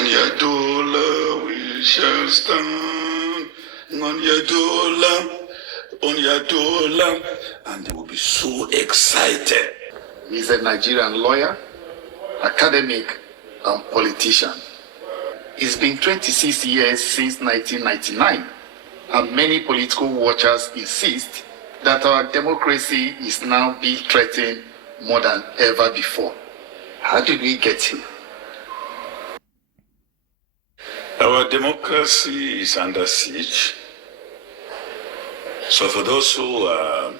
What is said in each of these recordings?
On your dollar we shall stand. On your dollar. And they will be so excited. He's a Nigerian lawyer, academic, and politician. It's been 26 years since 1999, and many political watchers insist that our democracy is now being threatened more than ever before. How did we get here? Our democracy is under siege. So for those who are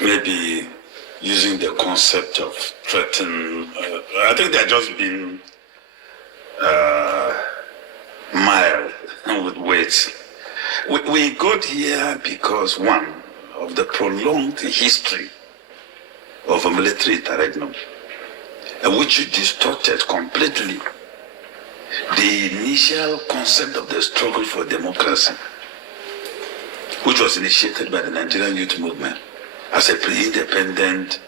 maybe using the concept of threaten, I think they're just being mild with words. We got here because, one, of the prolonged history of a military interregnum, which distorted completely the initial concept of the struggle for democracy, which was initiated by the Nigerian Youth Movement as a pre-independent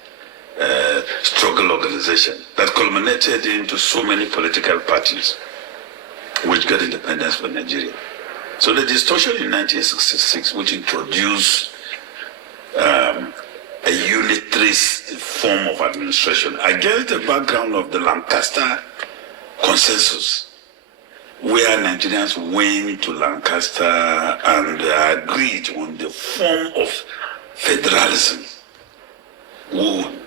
struggle organization that culminated into so many political parties which got independence for Nigeria. So the distortion in 1966, which introduced a unitarist form of administration against the background of the Lancaster Consensus, where Nigerians went to Lancaster and agreed on the form of federalism,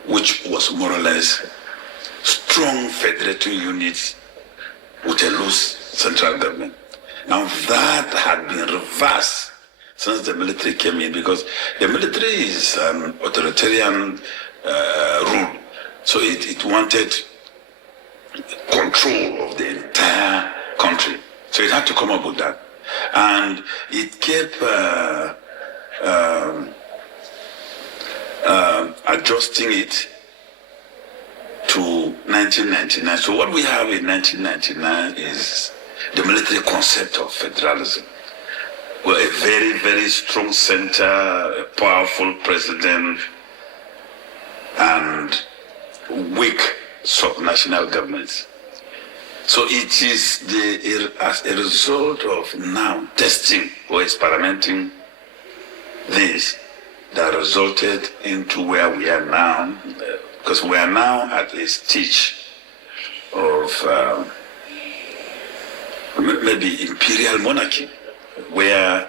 which was more or less strong federating units with a loose central government. Now that had been reversed since the military came in, because the military is an authoritarian rule. So it wanted control of the entire country. So it had to come up with that. And it kept adjusting it to 1999. So what we have in 1999 is the military concept of federalism, where a very, very strong center, a powerful president, and weak subnational governments. So it is as a result of now testing or experimenting this that resulted into where we are now, because we are now at a stage of maybe imperial monarchy, where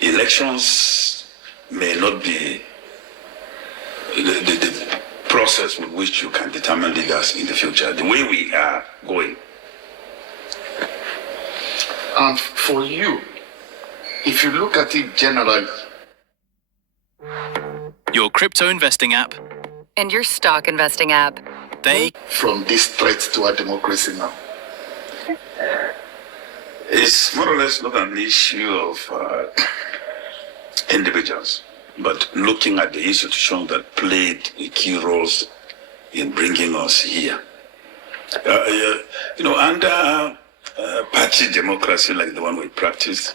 elections may not be the process with which you can determine leaders in the future, the way we are going. And for you, if you look at it generally, your crypto investing app and your stock investing app, from this threat to our democracy now? It's more or less not an issue of individuals, but looking at the institutions that played key roles in bringing us here. Under party democracy like the one we practice,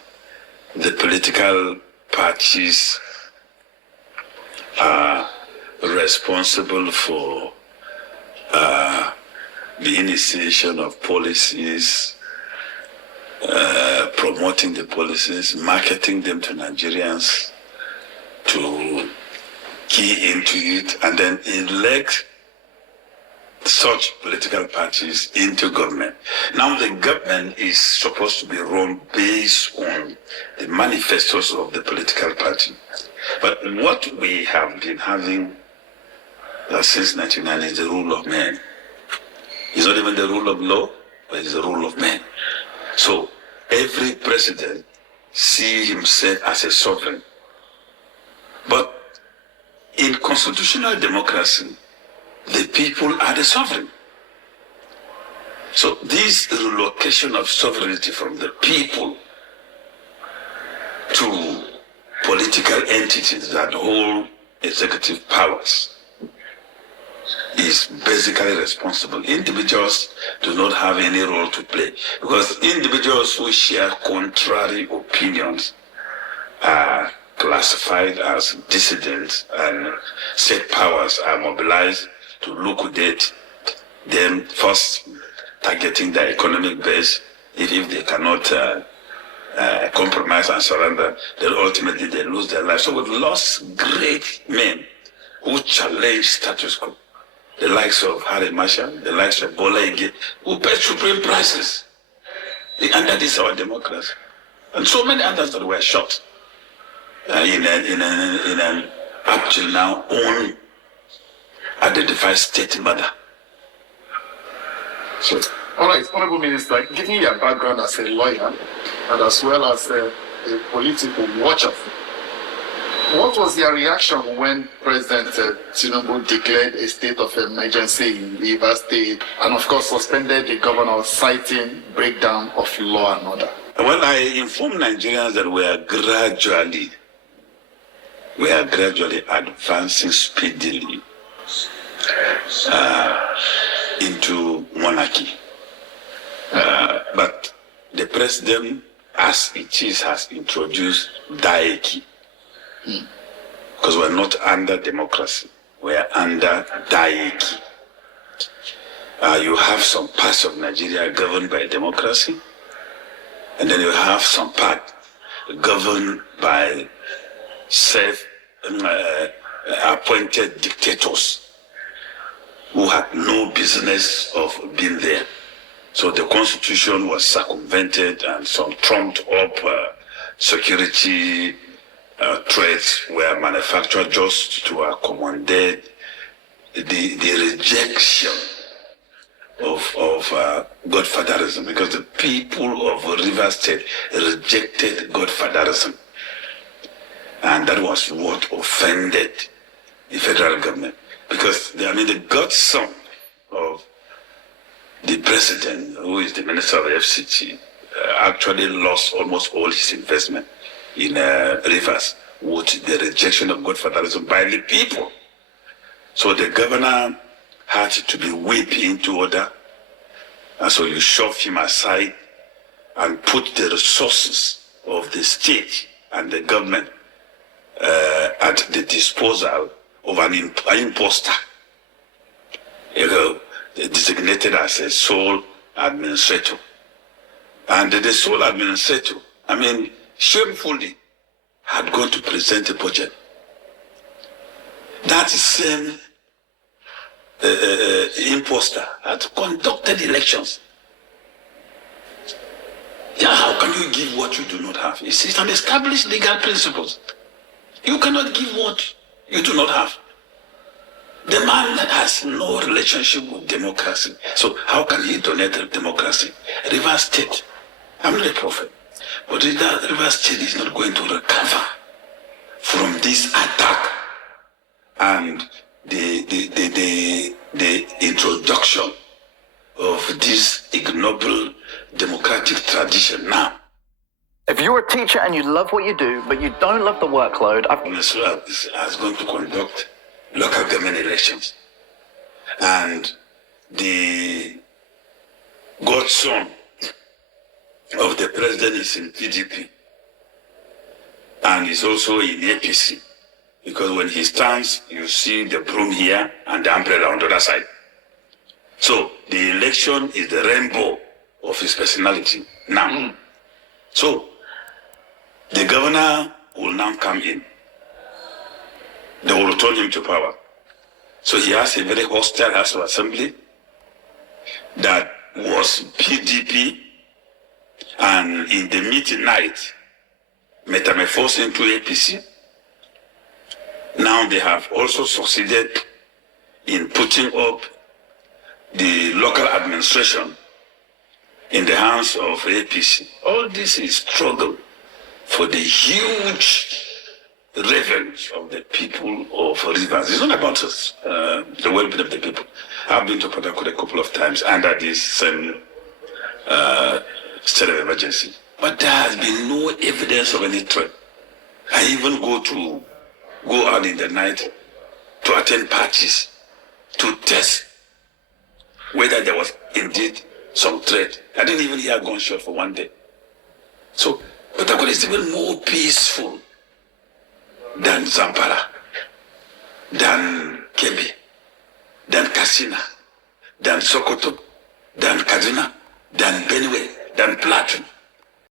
the political parties are responsible for the initiation of policies, promoting the policies, marketing them to Nigerians, to key into it, and then elect such political parties into government. Now the government is supposed to be run based on the manifestos of the political party. But what we have been having since 1999 is the rule of men. It's not even the rule of law, but it's the rule of men. So every president sees himself as a sovereign. But in constitutional democracy, the people are the sovereign. So this relocation of sovereignty from the people to political entities that hold executive powers is basically responsible. Individuals do not have any role to play, because individuals who share contrary opinions are classified as dissidents, and state powers are mobilized to liquidate them first targeting their economic base. If they cannot compromise and surrender, then ultimately they lose their lives. So we've lost great men who challenge status quo. The likes of Harry Marshall, the likes of Bola Ige, who paid supreme prices. And that is our democracy. And so many others that were shot in an up till now unidentified state murder. So, all right, Honorable Minister, given your background as a lawyer and as well as a political watcher, what was your reaction when President Tinubu declared a state of emergency in Rivers State and, of course, suspended the governor, citing breakdown of law and order? Well, I informed Nigerians that we are gradually advancing speedily into monarchy. But the president, as it is, has introduced diarchy. Because we're not under democracy, we're under diarchy. You have some parts of Nigeria governed by democracy, and then you have some part governed by self-appointed dictators who had no business of being there. So the constitution was circumvented and some trumped up security threats were manufactured just to accommodate the rejection of godfatherism, because the people of Rivers State rejected godfatherism. And that was what offended the federal government. Because, the godson of the president, who is the minister of the FCT, actually lost almost all his investment in Rivers with the rejection of godfatherism by the people. So the governor had to be whipped into order. And so you shove him aside and put the resources of the state and the government at the disposal of an imposter, designated as a sole administrator. And the sole administrator, shamefully, had gone to present a budget. That same imposter had conducted elections. Yeah, how can you give what you do not have? It's an established legal principles. You cannot give what you do not have. The man that has no relationship with democracy, so how can he donate democracy? Rivers State, I'm not a prophet, but Rivers State is not going to recover from this attack and the introduction of this ignoble democratic tradition now. If you're a teacher and you love what you do, but you don't love the workload, Venezuela is going to conduct local government elections. And the godson of the president is in PDP and is also in APC. Because when he stands, you see the broom here and the umbrella on the other side. So the election is the rainbow of his personality now. So the governor will now come in. They will return him to power. So he has a very hostile House of Assembly that was PDP, and in the meeting night, metamorphosed into APC. Now they have also succeeded in putting up the local administration in the hands of APC. All this is struggle for the huge revenues of the people of Rivers. It's not about us, the well-being of the people. I've been to Port Harcourt a couple of times under this same state of emergency. But there has been no evidence of any threat. I even go out in the night to attend parties to test whether there was indeed some threat. I didn't even hear a gunshot for one day. So, Port Harcourt is even more peaceful than Zamfara, than Kebbi, than Katsina, than Sokoto, than Kaduna, than Benue, than Plateau.